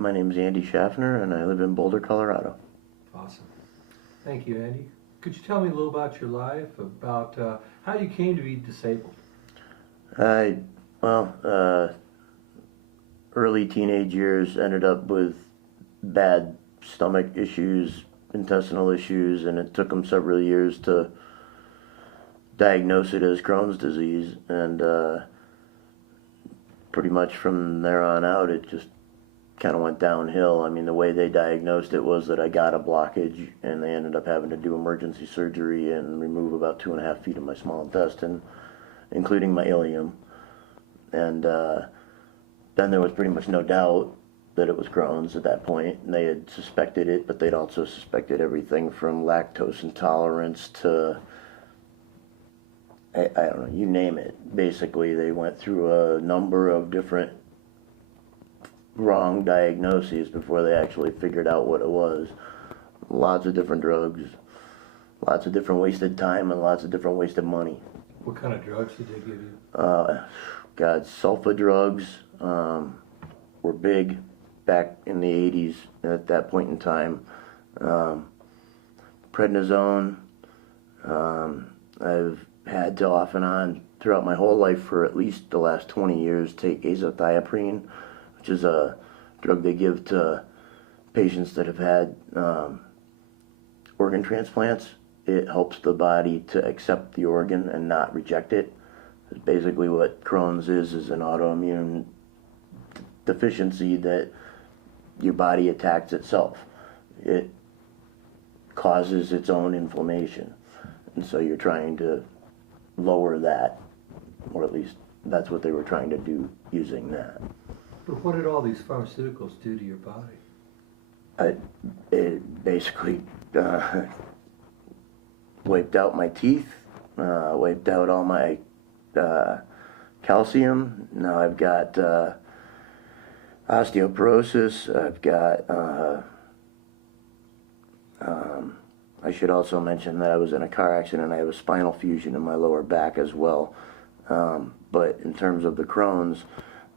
My name is Andy Shaffner, and I live in Boulder, Colorado. Awesome. Thank you, Andy. Could you tell me a little about your life, about how you came to be disabled? Early teenage years ended up with bad stomach issues, intestinal issues, and it took them several years to diagnose it as Crohn's disease. And pretty much from there on out, it just kind of went downhill. I mean, the way they diagnosed it was that I got a blockage, and they ended up having to do emergency surgery and remove about 2.5 feet of my small intestine, including my ileum. And then there was pretty much no doubt that it was Crohn's at that point, and they had suspected it, but they'd also suspected everything from lactose intolerance to, I don't know, you name it. Basically, they went through a number of different wrong diagnoses before they actually figured out what it was. Lots of different drugs, lots of different wasted time, and lots of different wasted money. What kind of drugs did they give you? Sulfa drugs were big back in the 80s at that point in time. Prednisone, I've had to off and on throughout my whole life for at least the last 20 years take azathioprine, which is a drug they give to patients that have had organ transplants. It helps the body to accept the organ and not reject it. It's basically what Crohn's is an autoimmune deficiency that your body attacks itself. It causes its own inflammation. And so you're trying to lower that, or at least that's what they were trying to do using that. But what did all these pharmaceuticals do to your body? It basically wiped out my teeth, wiped out all my calcium. Now I've got osteoporosis. I've got, I should also mention that I was in a car accident. I have a spinal fusion in my lower back as well. But in terms of the Crohn's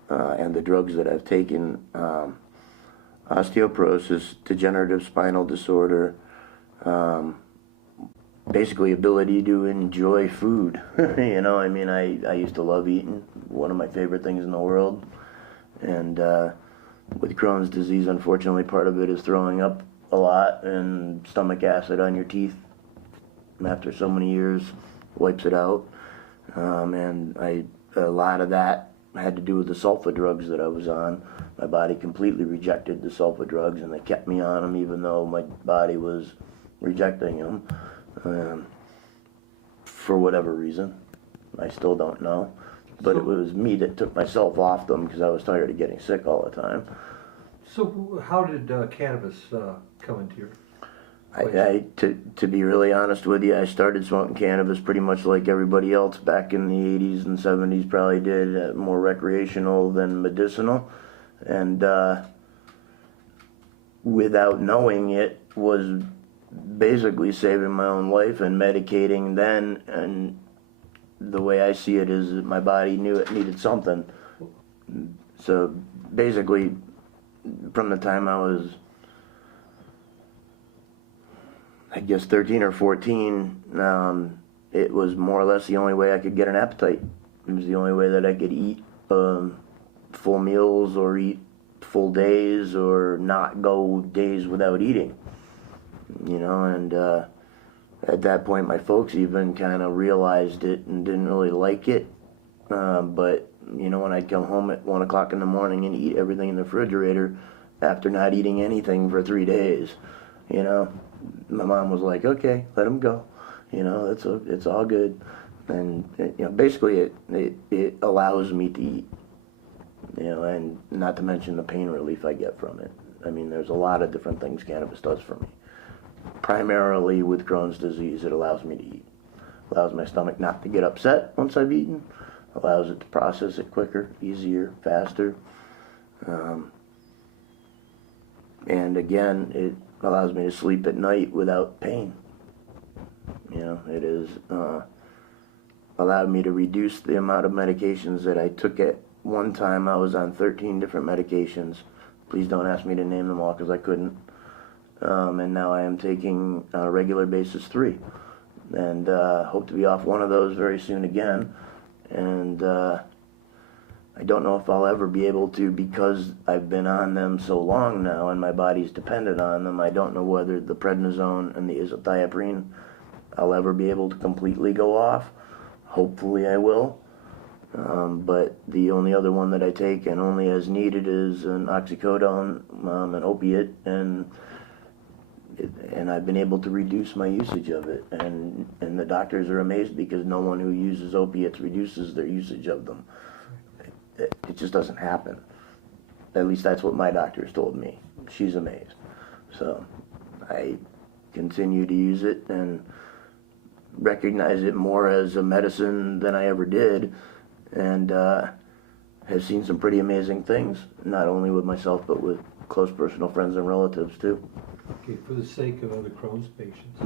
and the drugs that I've taken, osteoporosis, degenerative spinal disorder, basically ability to enjoy food. You know, I mean, I used to love eating, one of my favorite things in the world. And with Crohn's disease, unfortunately, part of it is throwing up a lot, and stomach acid on your teeth after so many years wipes it out. And a lot of that had to do with the sulfa drugs that I was on. My body completely rejected the sulfa drugs, and they kept me on them even though my body was rejecting them. For whatever reason. I still don't know. But it was me that took myself off them because I was tired of getting sick all the time. So how did cannabis come into your life? To be really honest with you, I started smoking cannabis pretty much like everybody else back in the 80s and 70s probably did, more recreational than medicinal. And without knowing it, was basically saving my own life and medicating then. And the way I see it is that my body knew it needed something. So basically, from the time I was, I guess, 13 or 14, it was more or less the only way I could get an appetite. It was the only way that I could eat full meals or eat full days or not go days without eating. You know, and at that point my folks even kind of realized it and didn't really like it. But, you know, when I'd come home at 1 o'clock in the morning and eat everything in the refrigerator after not eating anything for 3 days, you know, my mom was like, okay, let him go. You know, it's all good. And, you know, basically it allows me to eat, you know, and not to mention the pain relief I get from it. I mean, there's a lot of different things cannabis does for me. Primarily with Crohn's disease, it allows me to eat. Allows my stomach not to get upset once I've eaten. Allows it to process it quicker, easier, faster. And again, it allows me to sleep at night without pain. You know, it has allowed me to reduce the amount of medications that I took. At one time I was on 13 different medications, Please don't ask me to name them all because I couldn't. And now I am taking on a regular basis 3, and hope to be off one of those very soon again. And I don't know if I'll ever be able to, because I've been on them so long now and my body's dependent on them. I don't know whether the prednisone and the azathioprine I'll ever be able to completely go off. Hopefully I will. But the only other one that I take, and only as needed, is an oxycodone, an opiate, and I've been able to reduce my usage of it. And the doctors are amazed because no one who uses opiates reduces their usage of them. It just doesn't happen. At least that's what my doctor's told me. She's amazed. So I continue to use it and recognize it more as a medicine than I ever did, and have seen some pretty amazing things, not only with myself but with close personal friends and relatives too. Okay, for the sake of other Crohn's patients,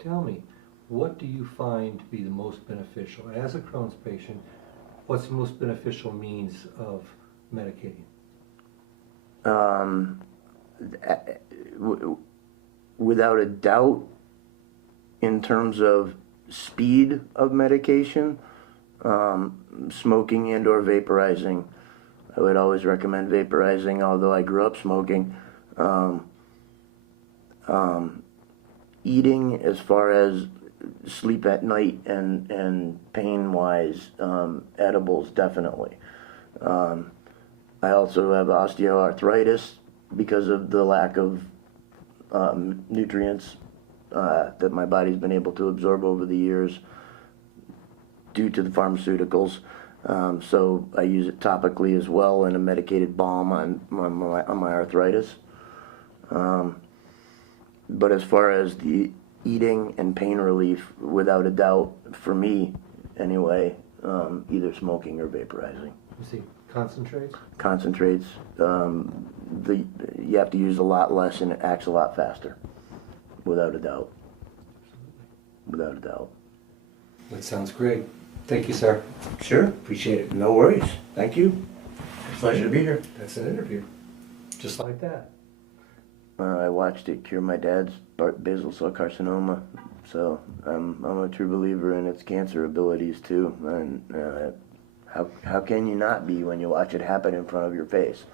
tell me, what do you find to be the most beneficial? As a Crohn's patient, what's the most beneficial means of medicating? Without a doubt, in terms of speed of medication, smoking and or vaporizing. I would always recommend vaporizing, although I grew up smoking. Eating, as far as sleep at night and pain-wise, edibles, definitely. I also have osteoarthritis because of the lack of nutrients that my body's been able to absorb over the years due to the pharmaceuticals. So I use it topically as well in a medicated balm on my arthritis. But as far as the eating and pain relief, without a doubt, for me anyway, either smoking or vaporizing. You see, concentrates? Concentrates, you have to use a lot less and it acts a lot faster, without a doubt. Without a doubt. That sounds great. Thank you, sir. Sure, appreciate it. No worries. Thank you. Pleasure to be here. That's an interview. Just like that. I watched it cure my dad's basal cell carcinoma, so I'm a true believer in its cancer abilities too. And how can you not be when you watch it happen in front of your face?